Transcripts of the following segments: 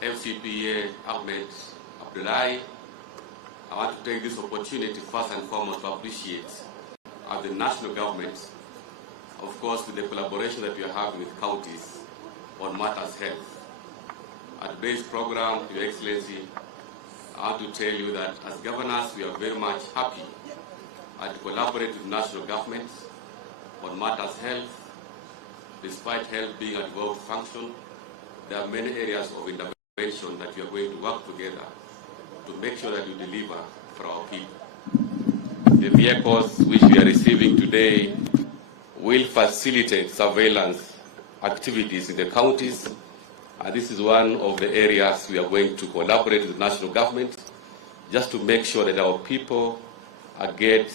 FCPA Ahmed Abdullahi. I want to take this opportunity first and foremost to appreciate the national government, of course, with the collaboration that we are having with counties on matters health. At today's program, Your Excellency, I want to tell you that as governors, we are very much happy to collaborate with national government on matters health. Despite health being a devolved function, there are many areas of intervention that we are going to work together to make sure that we deliver for our people. The vehicles which we are receiving today will facilitate surveillance activities in the counties, and this is one of the areas we are going to collaborate with the national government just to make sure that our people get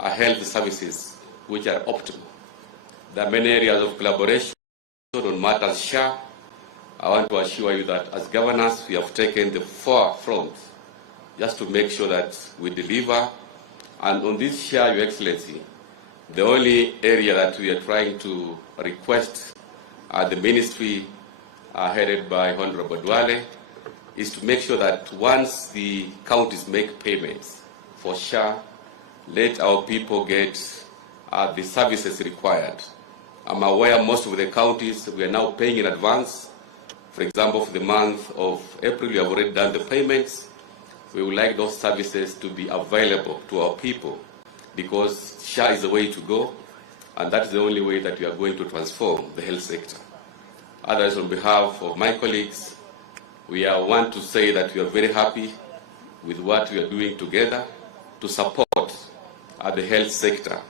health services which are optimal. There are many areas of collaboration on matters SHA. I want to assure you that as governors, we have taken the forefront just to make sure that we deliver. And on this SHA, Your Excellency, the only area that we are trying to request the ministry headed by Honorable Duale is to make sure that once the counties make payments for SHA, let our people get the services required. I'm aware most of the counties, we are now paying in advance. For example, for the month of April, we have already done the payments. We would like those services to be available to our people because SHA is the way to go, and that is the only way that we are going to transform the health sector. Others, on behalf of my colleagues, we want to say that we are very happy with what we are doing together to support the health sector.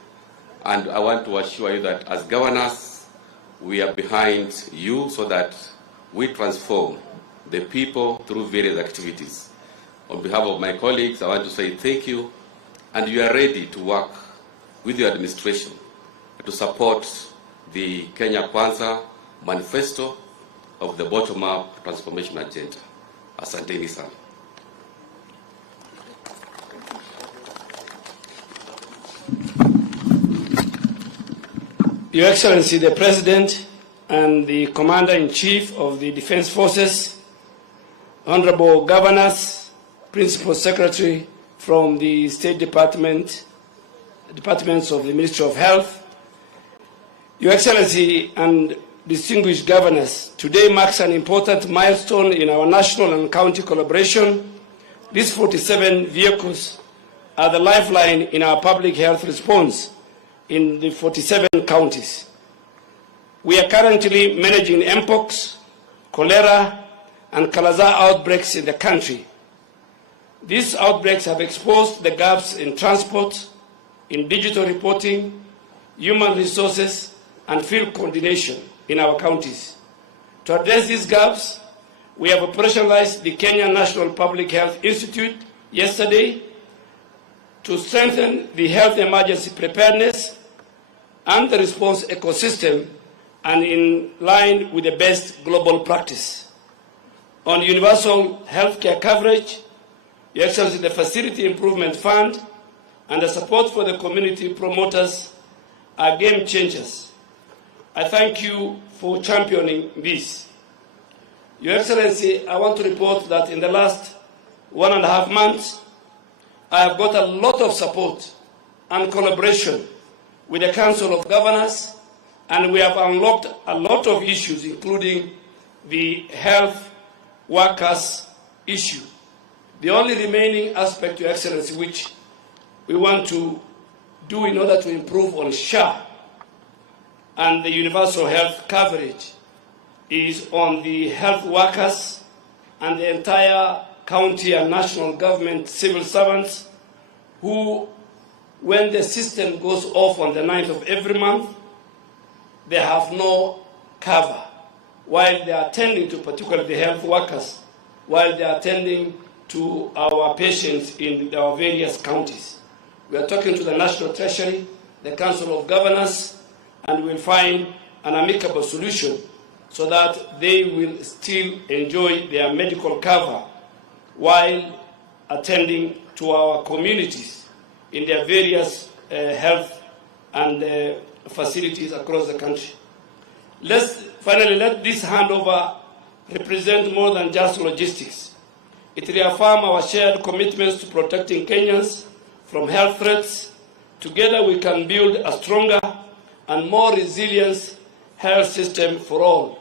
And I want to assure you that as governors, we are behind you so that we transform the people through various activities. On behalf of my colleagues, I want to say thank you, and you are ready to work with your administration to support the Kenya Kwanza manifesto of the bottom-up transformation agenda. Asanteni sana. Your Excellency, the President and the Commander-in-Chief of the Defense Forces, Honorable Governors, Principal Secretary from the State Department, Departments of the Ministry of Health, Your Excellency and distinguished governors, today marks an important milestone in our national and county collaboration. These 47 vehicles are the lifeline in our public health response in the 47 counties. We are currently managing Mpox, cholera, and Kalaza outbreaks in the country. These outbreaks have exposed the gaps in transport, in digital reporting, human resources, and field coordination in our counties. To address these gaps, we have operationalized the Kenya National Public Health Institute yesterday to strengthen the health emergency preparedness and the response ecosystem, and in line with the best global practice. On universal healthcare coverage, Your Excellency, the Facility Improvement Fund and the support for the community promoters are game changers. I thank you for championing this. Your Excellency, I want to report that in the last 1.5 months, I have got a lot of support and collaboration with the Council of Governors, and we have unlocked a lot of issues, including the health workers issue. The only remaining aspect, Your Excellency, which we want to do in order to improve on SHA and the universal health coverage is on the health workers and the entire county and national government civil servants who, when the system goes off on the 9th of every month, they have no cover while they are attending to, particularly the health workers, while they are attending to our patients in our various counties. We are talking to the National Treasury, the Council of Governors, and we'll find an amicable solution so that they will still enjoy their medical cover while attending to our communities in their various health and facilities across the country. Finally, let this hand over represent more than just logistics. It reaffirms our shared commitments to protecting Kenyans from health threats. Together we can build a stronger and more resilient health system for all.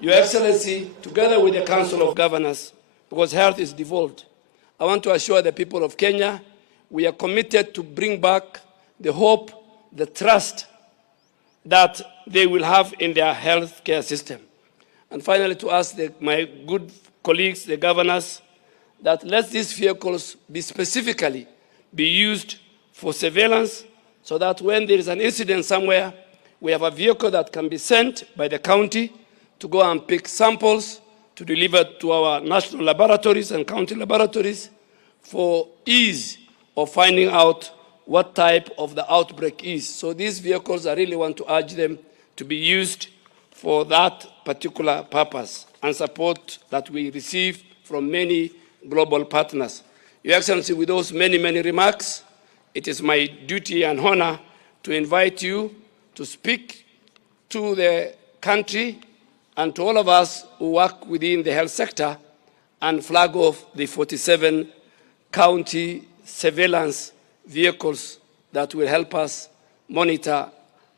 Your Excellency, together with the Council of Governors, because health is devolved, I want to assure the people of Kenya we are committed to bring back the hope, the trust that they will have in their health care system. And finally, to ask my good colleagues, the governors, that let these vehicles be specifically be used for surveillance so that when there is an incident somewhere, we have a vehicle that can be sent by the county to go and pick samples to deliver to our national laboratories and county laboratories for ease of finding out what type of the outbreak is. So these vehicles, I really want to urge them to be used for that particular purpose and support that we receive from many global partners. Your Excellency, with those many remarks, it is my duty and honor to invite you to speak to the country and to all of us who work within the health sector and flag off the 47 county surveillance vehicles that will help us monitor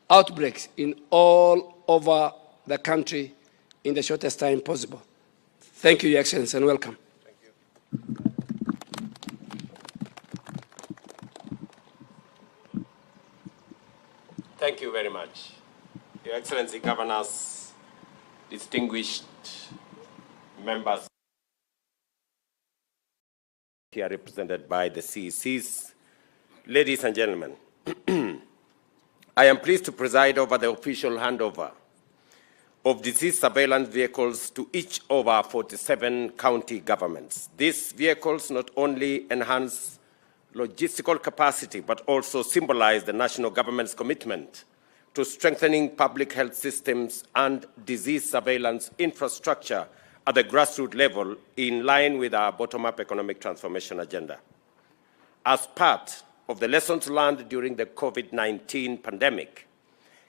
outbreaks in all over the country in the shortest time possible. Thank you, Your Excellency, and welcome. Thank you very much. Your Excellency, Governors, distinguished members here represented by the CECs, ladies and gentlemen, I am pleased to preside over the official handover of disease surveillance vehicles to each of our 47 county governments. These vehicles not only enhance logistical capacity, but also symbolize the national government's commitment to strengthening public health systems and disease surveillance infrastructure at the grassroots level in line with our bottom-up economic transformation agenda. As part of the lessons learned during the COVID-19 pandemic,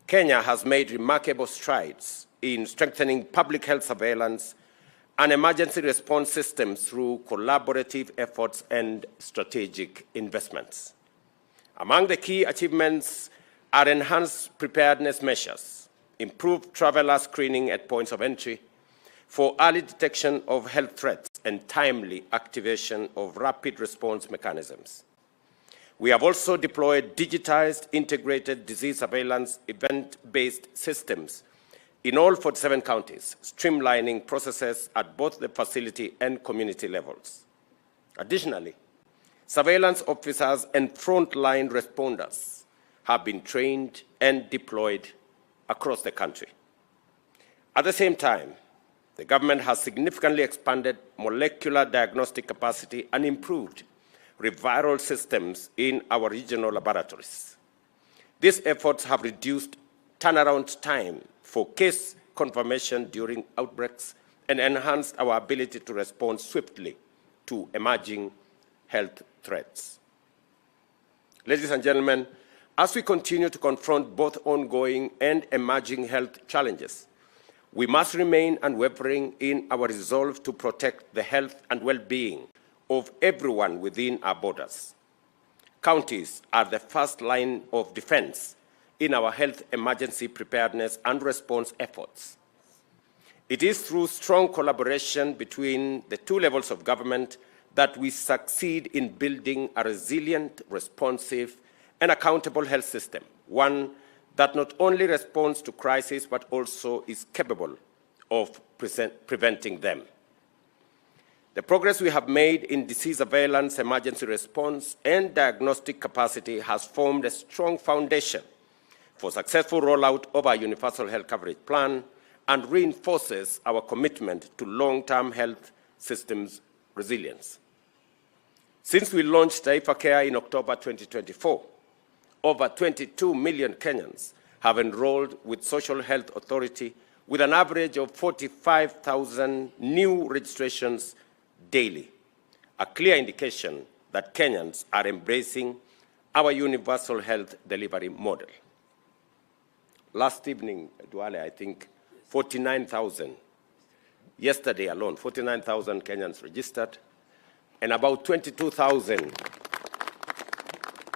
Kenya has made remarkable strides in strengthening public health surveillance and emergency response systems through collaborative efforts and strategic investments. Among the key achievements are enhanced preparedness measures, improved traveler screening at points of entry for early detection of health threats and timely activation of rapid response mechanisms. We have also deployed digitized integrated disease surveillance event-based systems in all 47 counties, streamlining processes at both the facility and community levels. Additionally, surveillance officers and frontline responders have been trained and deployed across the country. At the same time, the government has significantly expanded molecular diagnostic capacity and improved referral systems in our regional laboratories. These efforts have reduced turnaround time for case confirmation during outbreaks and enhanced our ability to respond swiftly to emerging health threats. Ladies and gentlemen, as we continue to confront both ongoing and emerging health challenges, we must remain unwavering in our resolve to protect the health and well-being of everyone within our borders. Counties are the first line of defense in our health emergency preparedness and response efforts. It is through strong collaboration between the two levels of government that we succeed in building a resilient, responsive, and accountable health system, one that not only responds to crises but also is capable of preventing them. The progress we have made in disease surveillance, emergency response, and diagnostic capacity has formed a strong foundation for successful rollout of our Universal Health Coverage Plan and reinforces our commitment to long-term health systems resilience. Since we launched Taifa Care in October 2024, over 22 million Kenyans have enrolled with Social Health Authority with an average of 45,000 new registrations daily, a clear indication that Kenyans are embracing our universal health delivery model. Last evening, Duale, I think 49,000 yesterday alone, 49,000 Kenyans registered, and about 22,000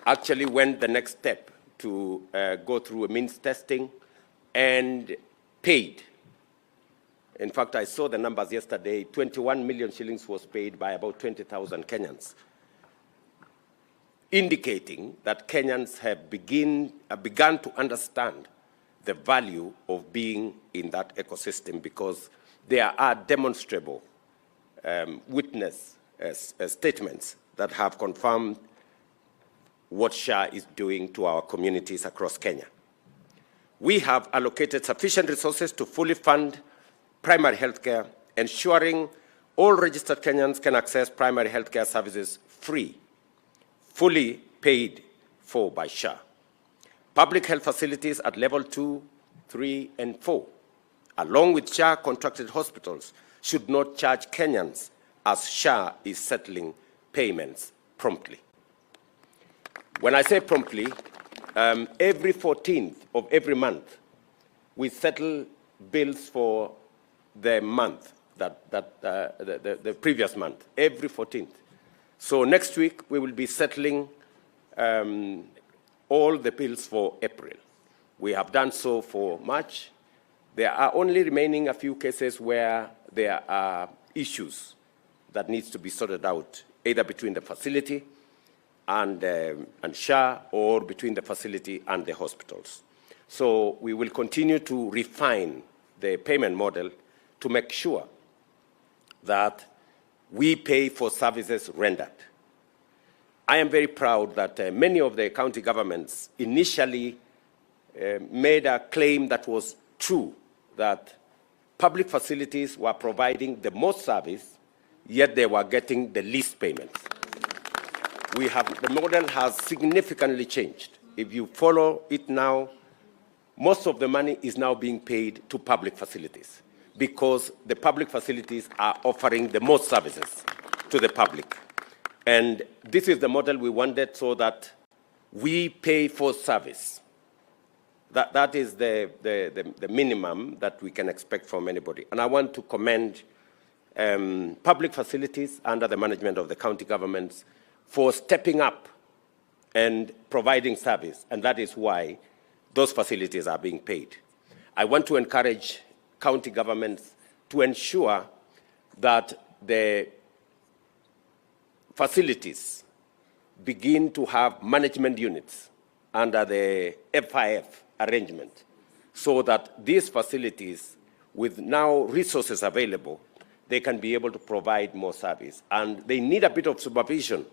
actually went the next step to go through a means testing and paid. In fact, I saw the numbers yesterday. 21 million shillings was paid by about 20,000 Kenyans, indicating that Kenyans have begun to understand the value of being in that ecosystem, because there are demonstrable witness statements that have confirmed what SHA is doing to our communities across Kenya. We have allocated sufficient resources to fully fund primary health care, ensuring all registered Kenyans can access primary health care services free, fully paid for by SHA. Public health facilities at level 2, 3, and 4, along with SHA-contracted hospitals, should not charge Kenyans, as SHA is settling payments promptly. When I say promptly, every 14th of every month, we settle bills for the month, the previous month, every 14th. So next week, we will be settling all the bills for April. We have done so for March. There are only remaining a few cases where there are issues that needs to be sorted out, either between the facility and SHA, or between the facility and the hospitals. So we will continue to refine the payment model to make sure that we pay for services rendered. I am very proud that many of the county governments initially made a claim that was true, that public facilities were providing the most service, yet they were getting the least payments. The model has significantly changed. If you follow it now, most of the money is now being paid to public facilities, because the public facilities are offering the most services to the public. And this is the model we wanted, so that we pay for service. That is the minimum that we can expect from anybody. And I want to commend public facilities under the management of the county governments for stepping up and providing service, and that is why those facilities are being paid. I want to encourage county governments to ensure that the facilities begin to have management units under the FIF arrangement, so that these facilities, with now resources available, they can be able to provide more service. And they need a bit of supervision,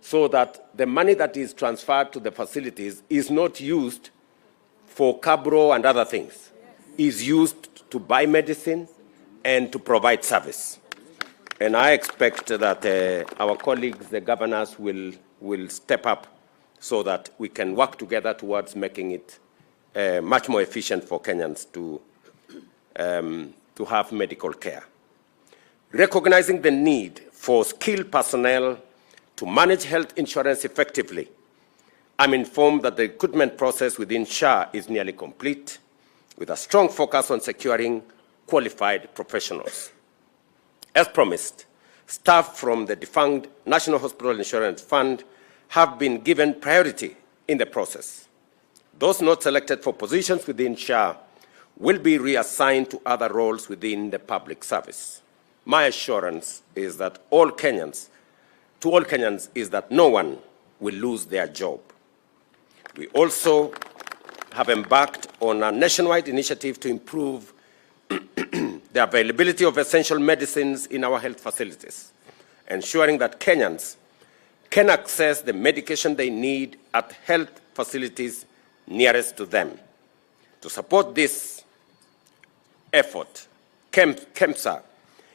so that the money that is transferred to the facilities is not used for cabro and other things, is used to buy medicine and to provide service. And I expect that our colleagues, the governors, will step up so that we can work together towards making it much more efficient for Kenyans to have medical care. Recognizing the need for skilled personnel to manage health insurance effectively, I'm informed that the recruitment process within SHA is nearly complete, with a strong focus on securing qualified professionals. As promised, staff from the defunct National Hospital Insurance Fund have been given priority in the process. Those not selected for positions within SHA will be reassigned to other roles within the public service. My assurance is that to all Kenyans is that no one will lose their job. We also have embarked on a nationwide initiative to improve the availability of essential medicines in our health facilities, ensuring that Kenyans can access the medication they need at health facilities nearest to them. To support this effort, KEMSA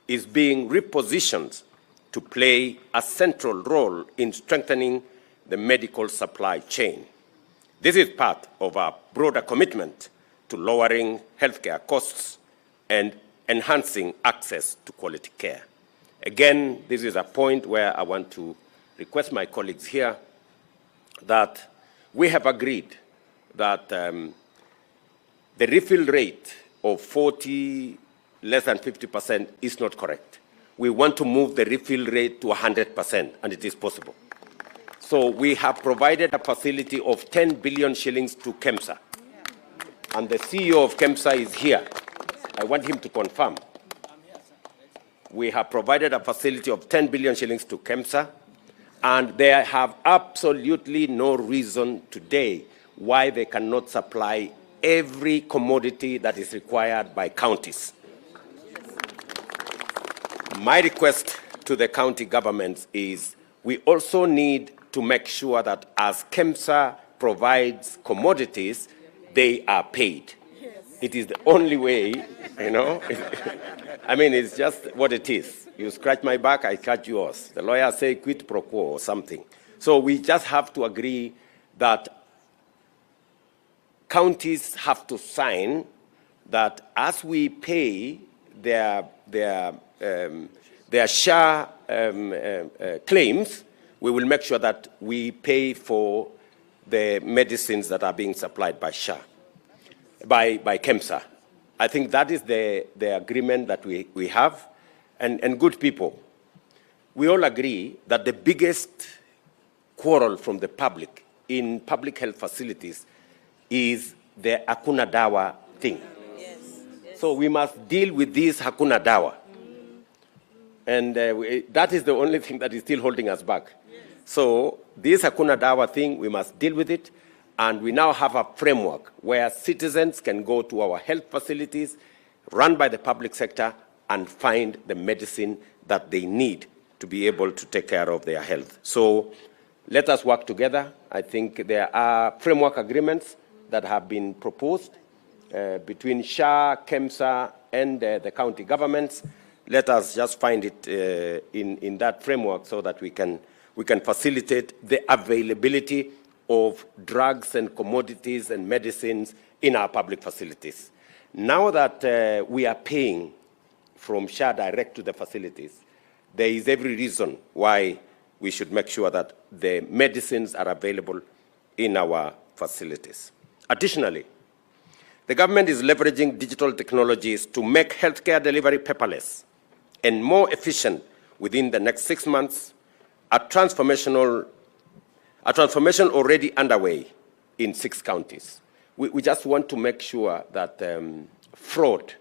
is being repositioned to play a central role in strengthening the medical supply chain. This is part of our broader commitment to lowering healthcare costs and enhancing access to quality care. Again, this is a point where I want to request my colleagues here that we have agreed that the refill rate of 40 less than 50% is not correct. We want to move the refill rate to 100%, and it is possible. So we have provided a facility of 10 billion shillings to KEMSA. And the CEO of KEMSA is here. I want him to confirm. We have provided a facility of 10 billion shillings to KEMSA, and they have absolutely no reason today why they cannot supply every commodity that is required by counties. My request to the county governments is we also need to make sure that as KEMSA provides commodities, they are paid. It is the only way, you know. I mean, it's just what it is. You scratch my back, I scratch yours. The lawyers say quid pro quo or something. So we just have to agree that counties have to sign that as we pay their share claims, we will make sure that we pay for the medicines that are being supplied by KEMSA. I think that is the agreement that we have. And good people, we all agree that the biggest quarrel from the public in public health facilities is the Hakuna Dawa thing. Yes. So we must deal with this Hakuna Dawa. And that is the only thing that is still holding us back. Yes. So this Hakuna Dawa thing, we must deal with it. And we now have a framework where citizens can go to our health facilities run by the public sector and find the medicine that they need to be able to take care of their health. So let us work together. I think there are framework agreements that have been proposed between SHA, KEMSA, and the county governments. Let us just find it in that framework so that we can facilitate the availability of drugs and commodities and medicines in our public facilities. Now that we are paying from SHA direct to the facilities, there is every reason why we should make sure that the medicines are available in our facilities. Additionally, the government is leveraging digital technologies to make healthcare delivery paperless and more efficient within the next 6 months. A transformation already underway in 6 counties. We just want to make sure that fraud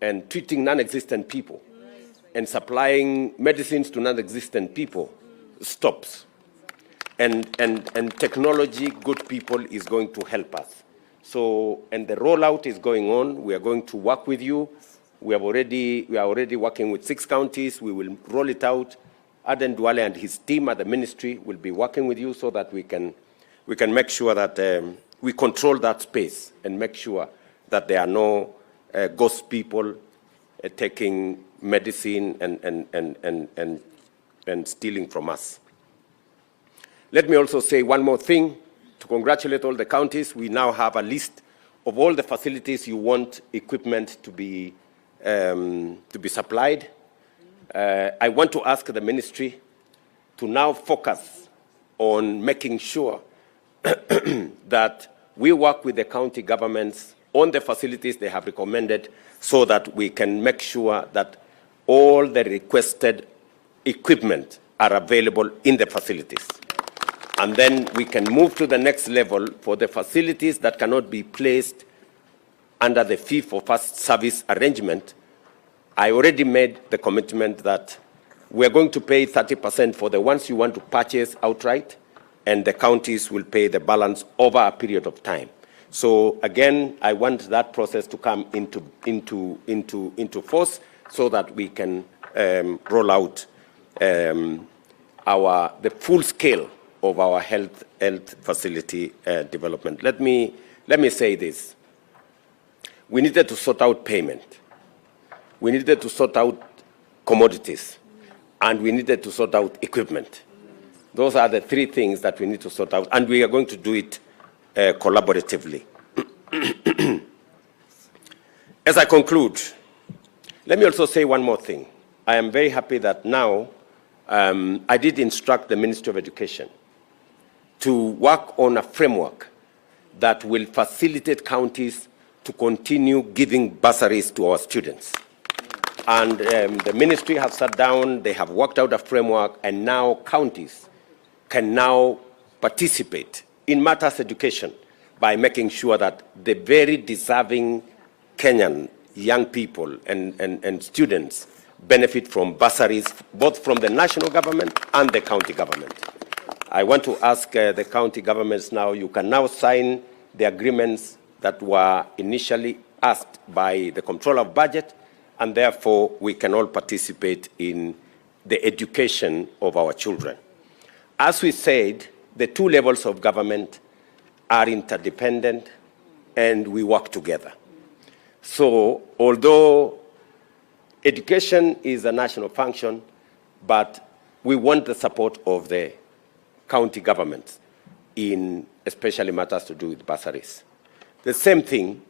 and treating non-existent people and supplying medicines to non-existent people stops. And technology, good people, is going to help us. So, and the rollout is going on. We are going to work with you. We are already working with 6 counties. We will roll it out. Aden Duale and his team at the ministry will be working with you so that we can make sure that we control that space and make sure that there are no ghost people taking medicine and stealing from us. Let me also say one more thing to congratulate all the counties. We now have a list of all the facilities you want equipment to be supplied. I want to ask the ministry to now focus on making sure that we work with the county governments on the facilities they have recommended so that we can make sure that all the requested equipment are available in the facilities. And then we can move to the next level for the facilities that cannot be placed under the fee-for-first service arrangement. I already made the commitment that we're going to pay 30% for the ones you want to purchase outright, and the counties will pay the balance over a period of time. So again, I want that process to come into force so that we can roll out the full scale of our health facility development. Let me say this. We needed to sort out payment. We needed to sort out commodities. And we needed to sort out equipment. Those are the 3 things that we need to sort out. And we are going to do it collaboratively. As I conclude, let me also say one more thing. I am very happy that now I did instruct the Ministry of Education to work on a framework that will facilitate counties to continue giving bursaries to our students. And the ministry have sat down, they have worked out a framework, and now counties can now participate in matters education by making sure that the very deserving Kenyan young people and students benefit from bursaries, both from the national government and the county government. I want to ask the county governments now, you can now sign the agreements that were initially asked by the Comptroller of Budget, and therefore we can all participate in the education of our children. As we said, the two levels of government are interdependent and we work together. So although education is a national function, but we want the support of the county governments in especially matters to do with bursaries. The same thing,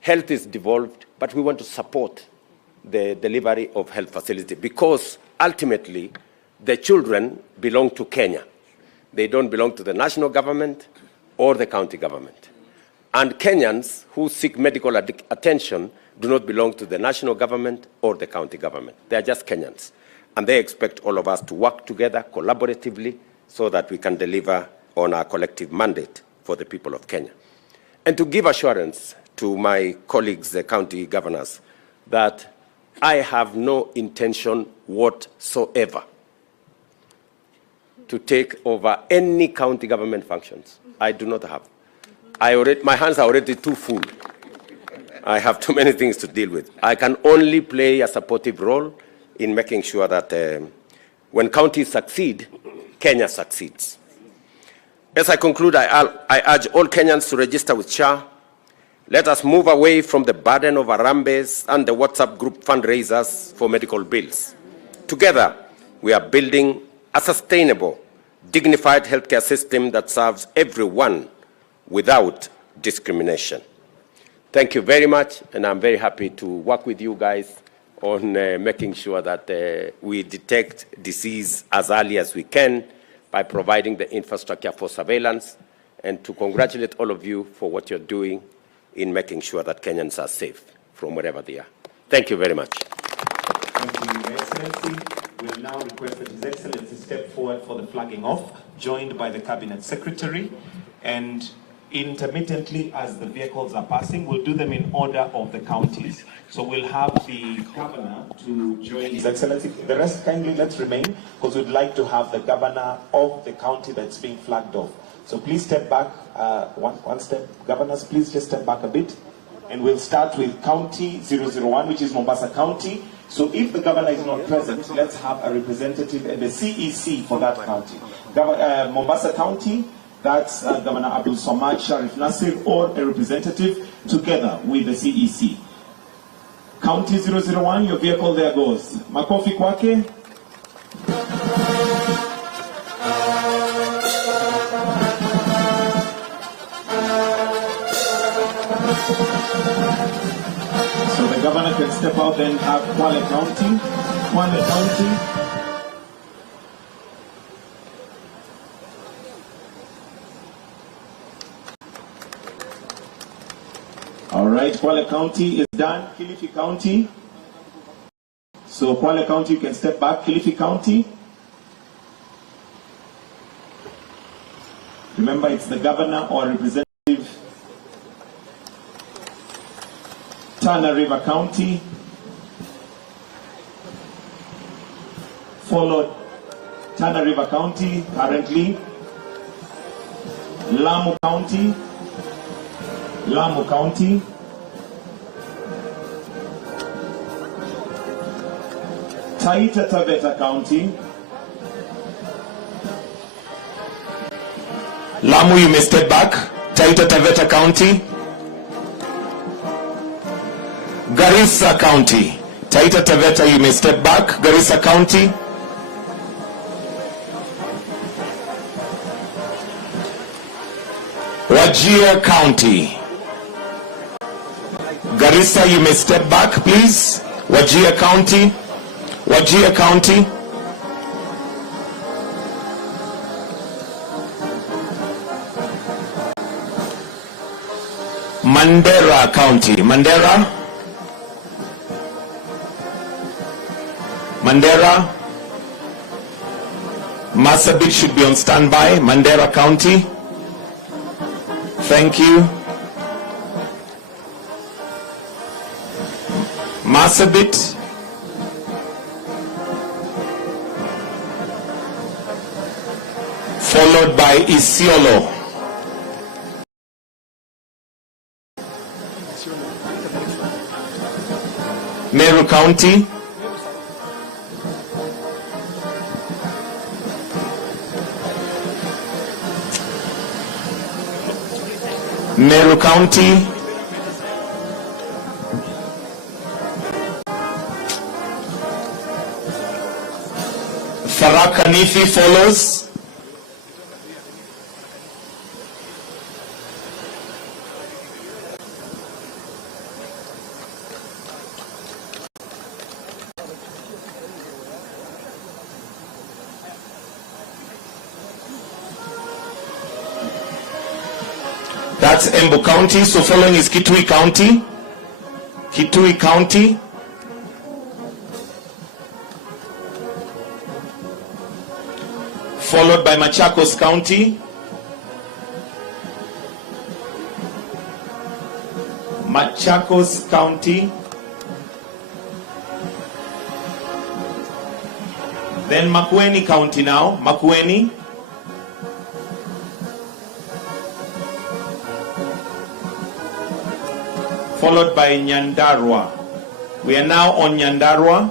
health is devolved, but we want to support the delivery of health facility because ultimately the children belong to Kenya. They don't belong to the national government or the county government. And Kenyans who seek medical attention do not belong to the national government or the county government. They are just Kenyans. And they expect all of us to work together collaboratively so that we can deliver on our collective mandate for the people of Kenya. And to give assurance to my colleagues, the county governors, that I have no intention whatsoever to take over any county government functions. I do not have. My hands are already too full. I have too many things to deal with. I can only play a supportive role in making sure that when counties succeed, Kenya succeeds. As I conclude, I urge all Kenyans to register with SHA. Let us move away from the burden of Harambes and the WhatsApp group fundraisers for medical bills. Together, we are building a sustainable, dignified healthcare system that serves everyone without discrimination. Thank you very much, and I'm very happy to work with you guys on making sure that we detect disease as early as we can by providing the infrastructure for surveillance, and to congratulate all of you for what you're doing in making sure that Kenyans are safe from wherever they are. Thank you very much. Thank you, Your Excellency. We will now request that His Excellency step forward for the flagging off, joined by the Cabinet Secretary. And intermittently, as the vehicles are passing, we'll do them in order of the counties. So we'll have the Governor to join His Excellency. The rest, kindly let's remain, because we'd like to have the Governor of the county that's being flagged off. So please step back, one step. Governors, please just step back a bit. And we'll start with County 001, which is Mombasa County. So if the Governor is not present, let's have a representative and the CEC for that county. Mombasa County, that's Governor Abdul Samad Sharif Nasir, or a representative together with the CEC. County 001, your vehicle there goes. Makofi kwake. So the Governor can step out and have Kwale County. Kwale County. All right, Kwale County is done. Kilifi County. So Kwale County, you can step back. Kilifi County. Remember, it's the Governor or representative. Tana River County. Followed Tana River County currently. Lamu County. Lamu County. Taita Taveta County. Lamu, you may step back. Taita Taveta County. Garissa County. Taita Taveta, you may step back. Garissa County. Wajir County. Garissa, you may step back, please. Wajir County. Wajir County. Mandera County. Mandera. Mandera. Marsabit should be on standby. Mandera County. Thank you. Marsabit. Followed by Isiolo. Meru County. Meru County. Tharaka Nithi follows. That's Embu County. So following is Kitui County. Kitui County. Followed by Machakos County. Machakos County. Then Makueni County now. Makueni. Followed by Nyandarua. We are now on Nyandarua.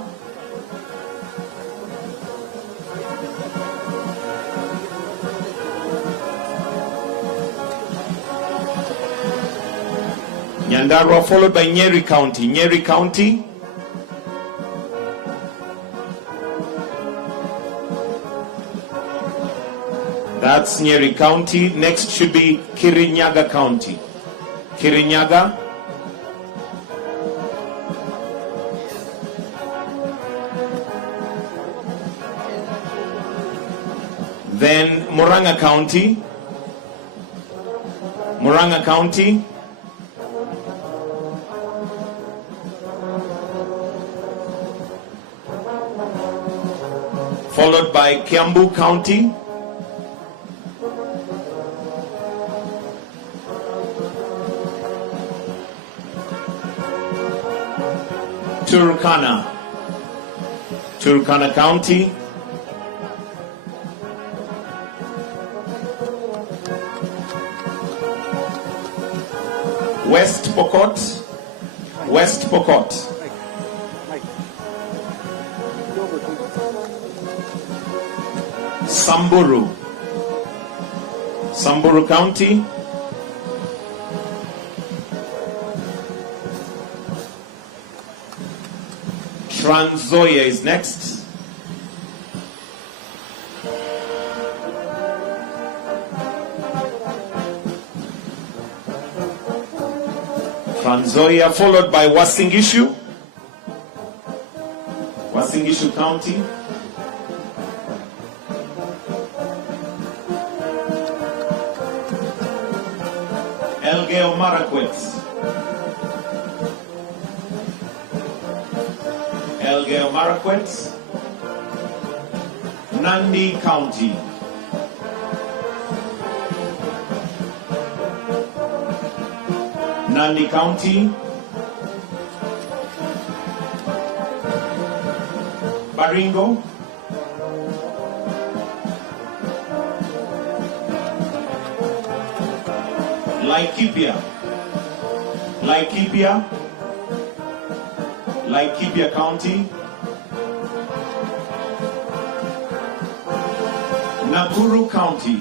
Nyandarua followed by Nyeri County. Nyeri County. That's Nyeri County. Next should be Kirinyaga County. Kirinyaga. Then Murang'a County. Murang'a County. Followed by Kiambu County. Turkana. Turkana County. West Pokot. West Pokot. Samburu. Samburu County. Trans Nzoia is next. Trans Nzoia followed by Uasin Gishu. Uasin Gishu County. Elgeyo Marakwet. Elgeyo Marakwet. Nandi County. Nandi County. Baringo. Laikipia. Laikipia. Laikipia County. Nakuru County.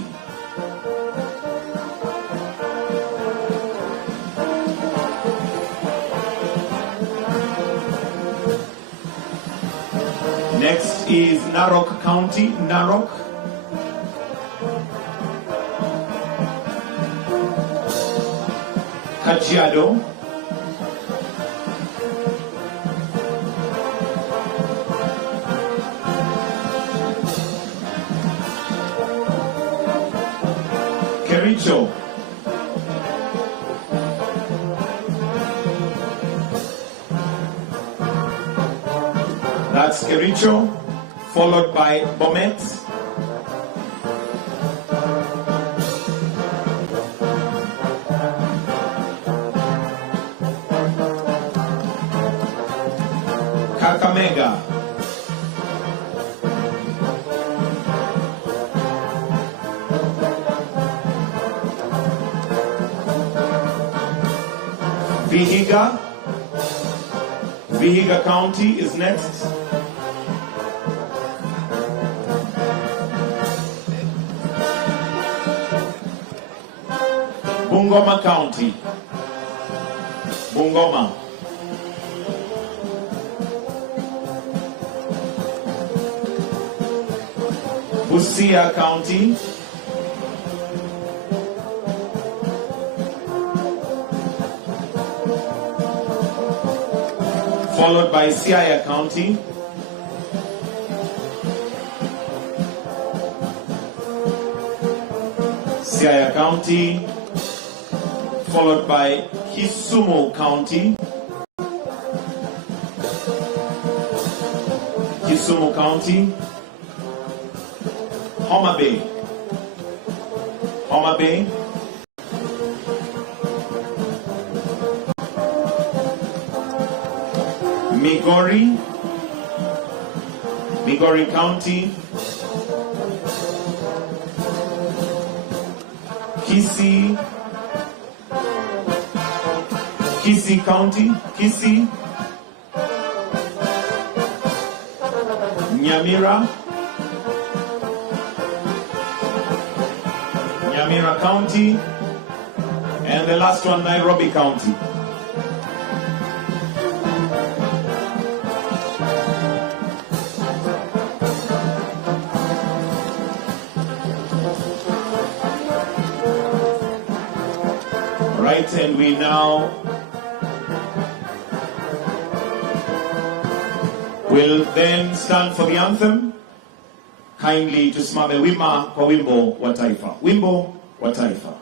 Next is Narok County. Narok. Kajiado. Kericho. That's Kericho, followed by Bomet. Kakamega. Vihiga. Vihiga County is next. Bungoma County. Bungoma. Busia County. Followed by Siaya County. Siaya County. Followed by Kisumu County. Kisumu County. Homa Bay. Homa Bay. Migori. Migori County. Kisii. Kisii County. Kisii. Nyamira. Nyamira County, and the last one, Nairobi County. Right, and we now will then stand for the anthem. Kindly tusimame wima kwa wimbo wa taifa. Wimbo wa taifa.